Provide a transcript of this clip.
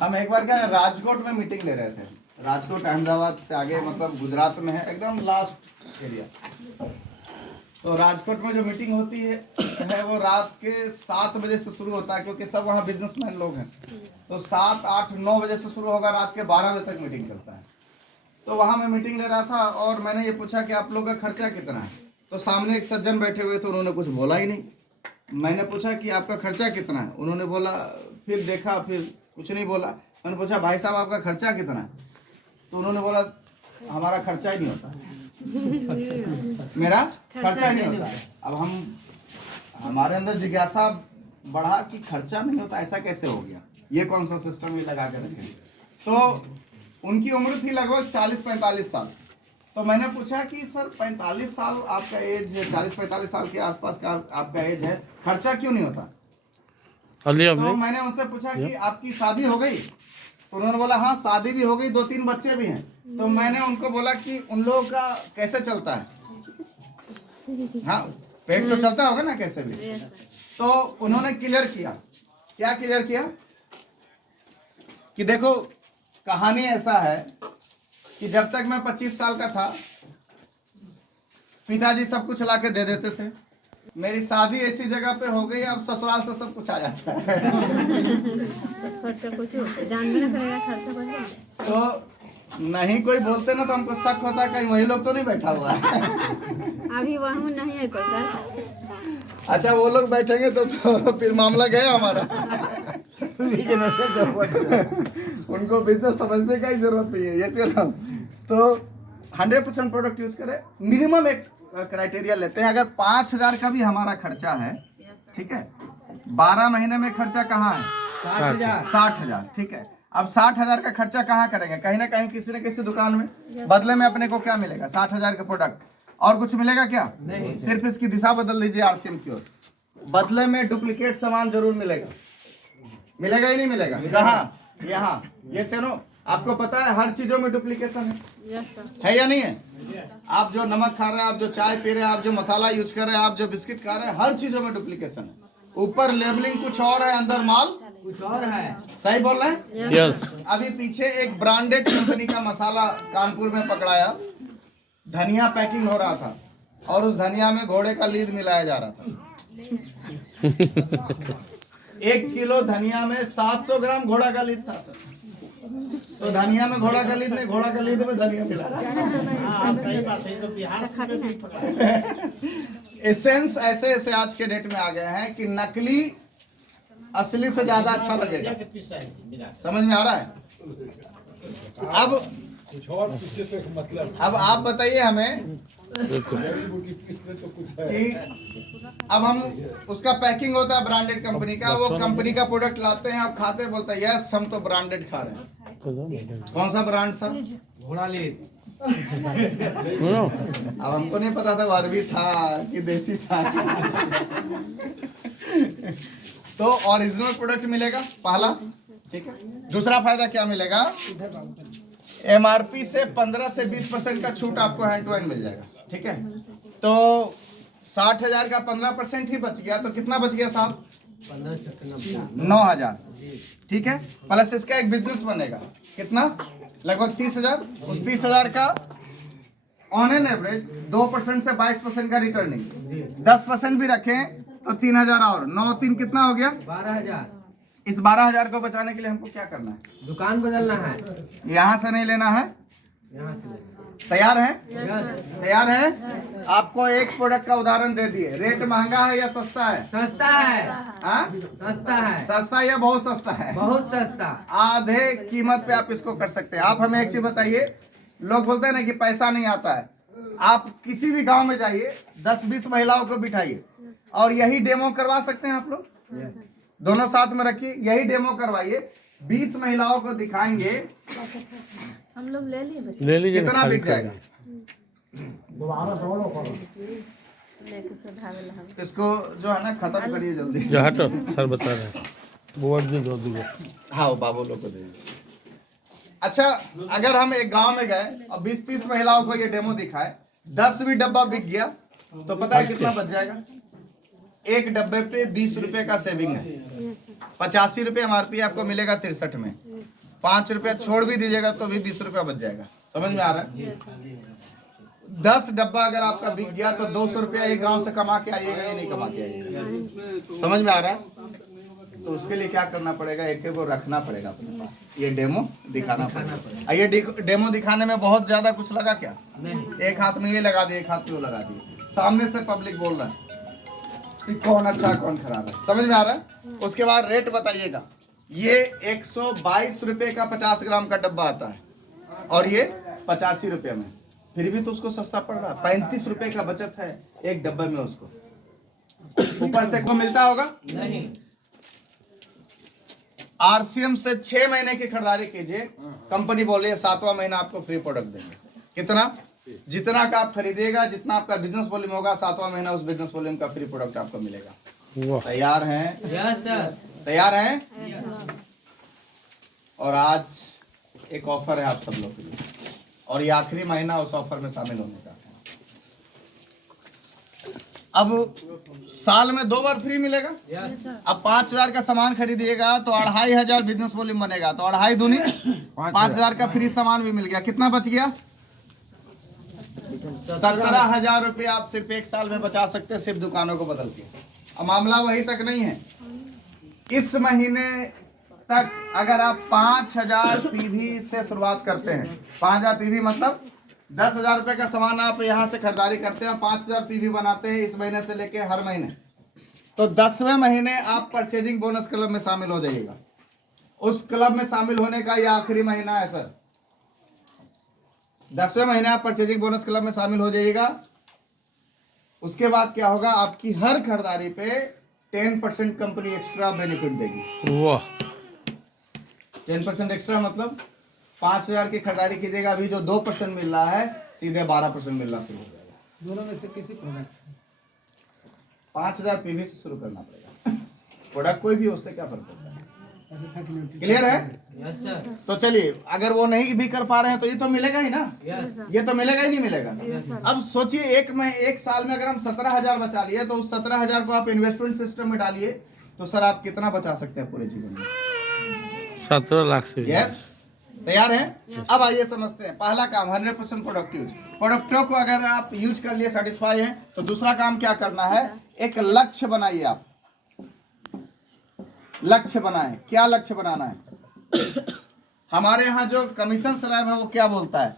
हम एक बार क्या राजकोट में मीटिंग ले रहे थे। राजकोट अहमदाबाद से आगे, मतलब गुजरात में है, एकदम लास्ट एरिया। तो राजकोट में जो मीटिंग होती है वो रात के 7 बजे से शुरू होता है, क्योंकि सब वहाँ बिजनेसमैन लोग हैं। तो 7, 8, 9 बजे से शुरू होगा, रात के 12 बजे तक मीटिंग चलता है। तो वहाँ मैं मीटिंग ले रहा था और मैंने ये पूछा कि आप लोग का खर्चा कितना है। तो सामने एक सज्जन बैठे हुए थे, उन्होंने कुछ बोला ही नहीं। मैंने पूछा कि आपका खर्चा कितना है, उन्होंने बोला, फिर देखा, फिर कुछ नहीं बोला। मैंने पूछा भाई साहब आपका खर्चा कितना है, तो उन्होंने बोला हमारा खर्चा ही नहीं होता, मेरा खर्चा ही नहीं होता। अब हमारे अंदर जिज्ञासा बढ़ा कि खर्चा नहीं होता, ऐसा कैसे हो गया, ये कौन सा सिस्टम ये लगा के रखे। तो उनकी उम्र थी लगभग 40-45 साल। तो मैंने पूछा कि सर 45 साल आपका एज है, 40-45 साल के आसपास का आपका एज है, खर्चा क्यों नहीं होता। तो मैंने उनसे पूछा कि आपकी शादी हो गई, तो उन्होंने बोला हाँ शादी भी हो गई, 2-3 बच्चे भी हैं। तो मैंने उनको बोला कि उन लोगों का कैसे चलता है, हाँ पेट तो चलता होगा ना कैसे भी। तो उन्होंने क्लियर किया, क्या क्लियर किया कि देखो कहानी ऐसा है कि जब तक मैं 25 साल का था, पिताजी सब कुछ ला के दे देते थे। मेरी शादी ऐसी जगह पे हो गई, अब ससुराल से सब कुछ आ जाता है। तो नहीं कोई बोलते ना तो हमको शक होता है कहीं वही लोग तो नहीं बैठा हुआ है। अभी वहाँ नहीं है कोई सर। अच्छा वो लोग बैठेंगे तो फिर मामला गया हमारा। उनको बिजनेस समझने का ही जरूरत नहीं है, ये सिर्फ तो 100% प्रोडक्ट यूज करें। मिनिमम एक क्राइटेरिया लेते हैं, अगर 5,000 का भी हमारा खर्चा है, ठीक है, 12 महीने में खर्चा कहाँ है 60,000, ठीक है। अब 60,000 का खर्चा कहाँ करेंगे, कहीं ना कहीं किसी न किसी दुकान में। बदले में अपने को क्या मिलेगा, 60,000 का प्रोडक्ट, और कुछ मिलेगा क्या नहीं। सिर्फ इसकी दिशा बदल दीजिए RCM की ओर, बदले में डुप्लीकेट सामान जरूर मिलेगा, मिलेगा ही नहीं मिलेगा। कहाँ, यहाँ, ये सुनो, आपको पता है हर चीजों में डुप्लीकेशन है या नहीं है। आप जो नमक खा रहे हैं, आप जो चाय पी रहे हैं, आप जो मसाला यूज कर रहे हैं, आप जो बिस्किट खा रहे हैं, हर चीजों में डुप्लीकेशन है। ऊपर लेबलिंग कुछ और है, अंदर माल कुछ और है। सही बोल रहे हैं। यस। अभी पीछे एक ब्रांडेड कंपनी का मसाला कानपुर में पकड़ाया, धनिया पैकिंग हो रहा था और उस धनिया में घोड़े का लीद मिलाया जा रहा था। 1 किलो धनिया में 700 ग्राम घोड़ा का लीद था सर। तो धनिया में घोड़ा का लीद नहीं, घोड़ा का लीद में धनिया मिला रहा। एसेंस ऐसे ऐसे आज के डेट में आ गए हैं कि नकली असली से ज्यादा अच्छा लगेगा। समझ में आ रहा है। अब कुछ और मतलब अब आप बताइए हमें कि अब हम उसका पैकिंग होता है ब्रांडेड कंपनी का, वो कंपनी का प्रोडक्ट लाते हैं, अब खाते हैं, बोलते हैं यस हम तो ब्रांडेड खा रहे हैं। कौन सा ब्रांड था, घोड़ा लीद। अब हमको नहीं पता था अरबी था कि देसी था। तो ओरिजिनल प्रोडक्ट मिलेगा पहला, ठीक है। दूसरा फायदा क्या मिलेगा, MRP से 15 से 20% का छूट आपको हैंड टू हैंड मिल जाएगा, ठीक है। तो 60,000 का 15% ही बच गया, तो कितना बच गया साहब, 9,000, ठीक है। प्लस इसका एक बिजनेस बनेगा, कितना, लगभग 30,000। उस 30,000 का ऑन एन एवरेज 2% से 22% का रिटर्निंग, 10% भी रखें तो 3,000 और 9-3 कितना हो गया, 12,000। इस 12,000 को बचाने के लिए हमको क्या करना है, दुकान बदलना है, यहाँ से नहीं लेना है, यहाँ से। तैयार है, यस। तैयार है। आपको एक प्रोडक्ट का उदाहरण दे दिए, रेट महंगा है या सस्ता है, सस्ता है। हाँ? सस्ता है, सस्ता या बहुत सस्ता है, बहुत सस्ता। आधे कीमत पे आप इसको कर सकते हैं। आप हमें एक चीज बताइए, लोग बोलते हैं ना कि पैसा नहीं आता है, आप किसी भी गांव में जाइए, 10-20 महिलाओं को बिठाइए और यही डेमो करवा सकते हैं आप लोग, दोनों साथ में रखिए, यही डेमो करवाइए, 20 महिलाओं को दिखाएंगे, हम लोग ले लीजिए, कितना बिक जाएगा। इसको जो है ना खत्म करिए जल्दी। जो हटो सर बता रहे हैं वो अर्जुन दो दूंगा। हाँ वो बाबू लोग को दे। अच्छा अगर हम एक गांव में गए और 20-30 महिलाओं को ये डेमो दिखाए, 10 भी डब्बा बिक गया तो पता है कितना बच जाएगा, एक डब्बे पे 20 रुपए का सेविंग है। 85 रुपये MRP आपको मिलेगा 63 में। 5 रुपया छोड़ भी दीजिएगा तो भी 20 रुपया बच जाएगा। समझ में आ रहा है? 10 डब्बा अगर आपका बिक गया तो 200 रुपया एक गांव से कमा के आइएगा या नहीं कमा के आइएगा? समझ में आ रहा है? तो उसके लिए क्या करना पड़ेगा, एक एक को रखना पड़ेगा अपने पास, ये डेमो दिखाना पड़ेगा। ये डेमो दिखाने में बहुत ज्यादा कुछ लगा क्या? एक हाथ में ये लगा दिए, एक हाथ में वो लगा दिए, सामने से पब्लिक बोल रहा है कि कौन अच्छा कौन खराब है। समझ में आ रहा है? उसके बाद रेट बताइएगा। ये 122 रुपये का 50 ग्राम का डब्बा आता है और ये 85 रुपये में, फिर भी तो उसको सस्ता पड़ रहा है। 35 रुपये का बचत है एक डब्बे में, उसको ऊपर से को मिलता होगा नहीं। RCM से 6 महीने की खरीदारी कीजिए, कंपनी बोल रही है 7वां महीना आपको फ्री प्रोडक्ट देंगे। कितना? जितना का आप खरीदिएगा, जितना आपका बिजनेस वॉल्यूम होगा, 7वां महीना उस बिजनेस वॉल्यूम का फ्री प्रोडक्ट आपको मिलेगा। वाह तैयार हैं? Yes sir. तैयार हैं? और आज एक ऑफर है आप सब लोग के लिए, और ये आखिरी महीना उस ऑफर में शामिल होने का है। अब साल में 2 बार फ्री मिलेगा। यस। अब 5000 का सामान खरीदिएगा तो 2500 बिजनेस वॉल्यूम बनेगा, तो 2.5 दूनी 5000 का फ्री सामान भी मिल गया। कितना बच गया? 17,000 रुपये आप सिर्फ एक साल में बचा सकते हैं, सिर्फ दुकानों को बदल के। अब मामला वही तक नहीं है, इस महीने तक अगर आप 5000 पीवी से शुरुआत करते हैं, 5000 पीवी मतलब 10,000 रुपये का सामान आप यहाँ से खरीदारी करते हैं, 5000 पीवी बनाते हैं इस महीने से लेके हर महीने, तो 10वें महीने आप परचेजिंग बोनस क्लब में शामिल हो जाइएगा। उस क्लब में शामिल होने का ये आखिरी महीना है सर। 10वें महीने आप परचेजिंग बोनस क्लब में शामिल हो जाइएगा। उसके बाद क्या होगा, आपकी हर खरीदारी पे 10% कंपनी एक्स्ट्रा बेनिफिट देगी। वाह 10% एक्स्ट्रा मतलब 5000 की खरीदारी कीजिएगा, अभी जो 2% मिल रहा है सीधे 12% मिलना शुरू हो जाएगा। दोनों में से किसी प्रोडक्ट 5000 पीवी से शुरू करना पड़ेगा। प्रोडक्ट कोई भी हो, उससे क्या फर्क पड़ता है? क्लियर है? Yes sir. तो चलिए, अगर वो नहीं भी कर पा रहे हैं तो ये तो मिलेगा ही ना, यस। ये तो मिलेगा ही नहीं मिलेगा। अब सोचिए एक साल में अगर हम 17,000 बचा लिए तो उस 17,000 को आप इन्वेस्टमेंट सिस्टम में डालिए तो सर आप कितना बचा सकते हैं पूरे जीवन में? 17 लाख से। यस। तैयार हैं? अब आइए समझते हैं। पहला काम 100% प्रोडक्ट यूज। प्रोडक्टों को अगर आप यूज कर लिए, सेटिस्फाई हैं, तो दूसरा काम क्या करना है, एक लक्ष्य बनाइए। आप लक्ष्य बनाएं। क्या लक्ष्य बनाना है? हमारे यहाँ जो कमीशन स्लैब है वो क्या बोलता है,